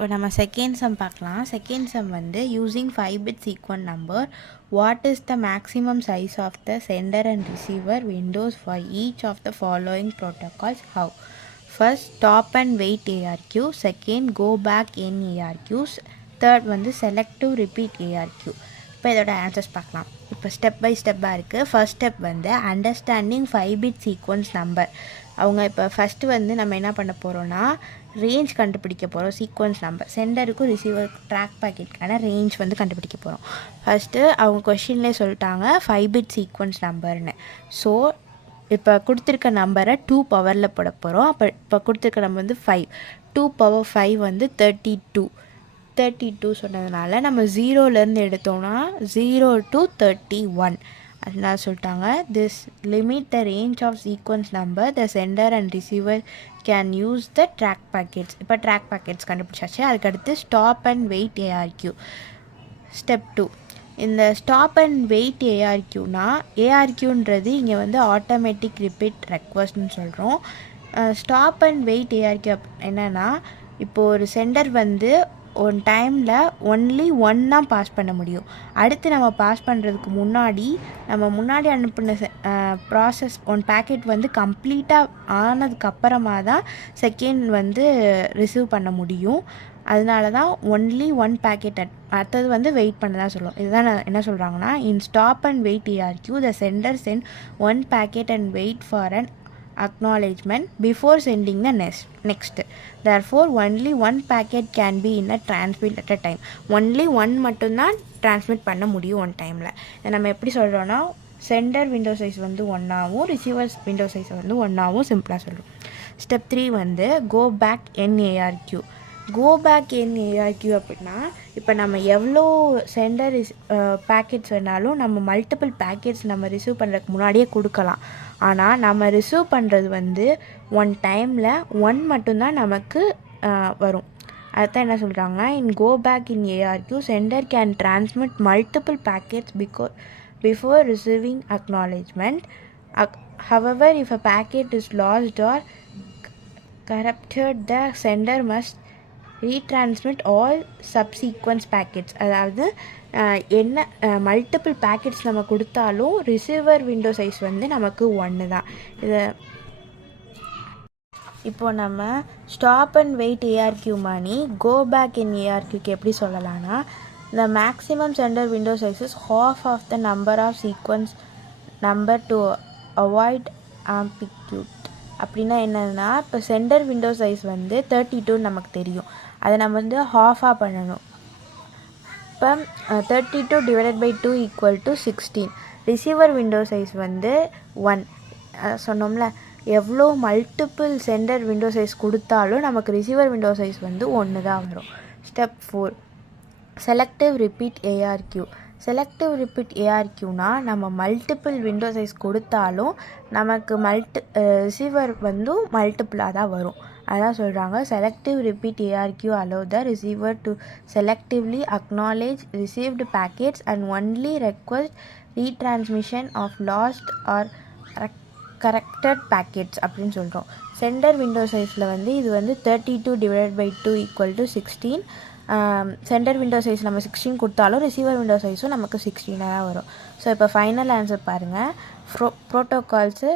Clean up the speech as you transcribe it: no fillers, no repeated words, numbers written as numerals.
இப்போ நம்ம second sum பார்க்கலாம். செகண்ட் சம் வந்து using 5 bit sequence number what is the maximum size of the centre and receiver windows for each of the following protocols how. First stop and wait ARQ, second go back N ARQs, third வந்து selective repeat ARQ. இப்போ இதோட answers பார்க்கலாம். இப்போ step by ஸ்டெப்பாக இருக்குது. First step வந்து understanding 5 bit sequence number. அவங்க இப்போ ஃபஸ்ட்டு வந்து நம்ம என்ன பண்ண போகிறோன்னா ரேஞ்ச் கண்டுபிடிக்க போகிறோம். சீக்வென்ஸ் நம்பர் சென்டருக்கும் ரிசீவருக்கும் ட்ராக் பேக்கெட்டுக்கான ரேஞ்ச் வந்து கண்டுபிடிக்க போகிறோம். ஃபஸ்ட்டு அவங்க கொஷின்லேயே சொல்லிட்டாங்க 5 பிட் சீக்வென்ஸ் நம்பர்னு. ஸோ இப்போ கொடுத்துருக்க நம்பரை 2 பவரில் போட போகிறோம். அப்போ இப்போ கொடுத்துருக்க நம்பர் வந்து 5. 2 பவர் 5 வந்து 32 சொன்னதுனால நம்ம 0லேருந்து எடுத்தோம்னா 0 to 31 அதனால சொல்லிட்டாங்க. This limit the range of sequence number the centre and receiver can use the track packets. இப்போ ட்ராக் பேக்கெட்ஸ் கண்டுபிடிச்சாச்சு. அதுக்கடுத்து stop and wait ARQ. Step 2 இந்த ஸ்டாப் அண்ட் வெயிட் ஏஆர்கியூனா ஏஆர்கியூன்றது இங்கே வந்து ஆட்டோமேட்டிக் ரிப்பீட் ரெக்வஸ்ட்னு சொல்கிறோம். ஸ்டாப் அண்ட் வெயிட் ஏஆர்கியூ என்னென்னா இப்போது ஒரு சென்டர் வந்து ஒன் டைமில் ஒன்லி ஒன் தான் பாஸ் பண்ண முடியும். அடுத்து நம்ம பாஸ் பண்ணுறதுக்கு முன்னாடி நம்ம முன்னாடி அனுப்பின ப்ராசஸ் ஒன் பேக்கெட் வந்து கம்ப்ளீட்டாக ஆனதுக்கப்புறமா தான் செகண்ட் வந்து ரிசீவ் பண்ண முடியும். அதனால தான் ஒன்லி ஒன் பேக்கெட் அடுத்தது வந்து வெயிட் பண்ண தான் சொல்லுவோம். இதுதான் என்ன சொல்கிறாங்கன்னா in stop and wait ARQ the sender send one packet and wait for an acknowledgement before sending the next. Therefore only one packet can be in a transmit at a time. only one மட்டும்தான் transmit பண்ண முடியும் one டைமில். இதை நம்ம எப்படி சொல்கிறோன்னா centre window size வந்து 1ஆகவும் receiver's window size வந்து 1ஆகவும் சிம்பிளாக சொல்கிறோம். ஸ்டெப் 3 வந்து கோ பேக் என் ஏஆர்கியூ. கோ பேக் என் ஏஆர்கியூ அப்படின்னா இப்போ நம்ம எவ்வளோ சென்டர் பேக்கெட்ஸ் வேணாலும் நம்ம மல்டிபிள் பேக்கெட்ஸ் நம்ம ரிசீவ் பண்ணுறதுக்கு முன்னாடியே கொடுக்கலாம். ஆனால் நம்ம ரிசீவ் பண்ணுறது வந்து ஒன் டைமில் ஒன் மட்டும்தான் நமக்கு வரும். அதுதான் என்ன சொல்கிறாங்க in go back N ARQ sender can transmit multiple packets before receiving acknowledgement. However if a packet is lost or corrupted the sender must retransmit all subsequent packets. அதாவது என்ன மல்டிபிள் பேக்கெட்ஸ் நம்ம கொடுத்தாலும் ரிசீவர் விண்டோ சைஸ் வந்து நமக்கு 1 தான். இதை இப்போது நம்ம ஸ்டாப் அண்ட் வெயிட் ஏஆர்கியூ மணி கோ பேக் இன் ஏஆர்கியூக்கு எப்படி சொல்லலாம்னா the maximum sender window size is half of the number of sequence number to avoid ambiguity. அப்படின்னா என்னென்னா இப்போ சென்டர் விண்டோ சைஸ் வந்து 32 நமக்கு தெரியும். அதை நம்ம வந்து ஹாஃபாக பண்ணணும். இப்போ 32 divided by 2 equal to 16. Receiver window size வந்து 1 சொன்னோம்ல. எவ்வளோ மல்டிபிள் சென்டர் விண்டோ சைஸ் கொடுத்தாலும் நமக்கு ரிசீவர் விண்டோ சைஸ் வந்து 1 தான் வரும். Step 4 selective repeat ARQ. Selective repeat ஏஆர்கியூனா நம்ம மல்டிபிள் விண்டோ சைஸ் கொடுத்தாலும் நமக்கு ரிசீவர் வந்து மல்டிபிளாக தான் வரும். அதான் சொல்கிறாங்க selective repeat ARQ allow the receiver to selectively acknowledge received packets and only request retransmission of lost or corrected packets அப்படின்னு சொல்கிறோம். சென்டர் விண்டோ சைஸில் வந்து இது வந்து 32 divided by 2 equal to 16. Sender window size நம்ம 16 கொடுத்தாலும் ரிசீவர் விண்டோ சைஸும் நமக்கு 16 தான் வரும். ஸோ இப்போ ஃபைனல் ஆன்சர் பாருங்கள். ப்ரோட்டோகால்ஸு